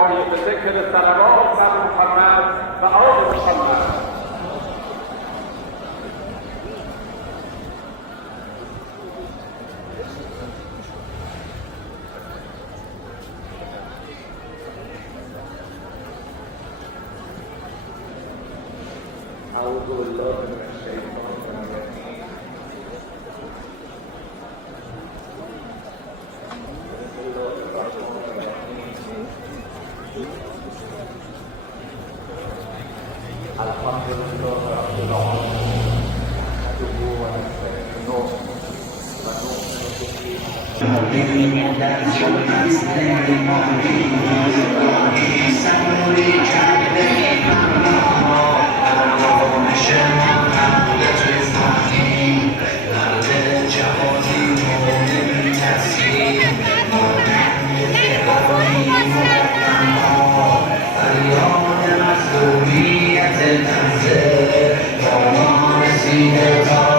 برپای به ذکر صلوات بر محمد و آل محمد. أعوذ بالله من الشيطان الرجيم. بسم الله الرحمن الرحيم. الحمد لله رب العالمين نحمده ونستعينه ونؤمن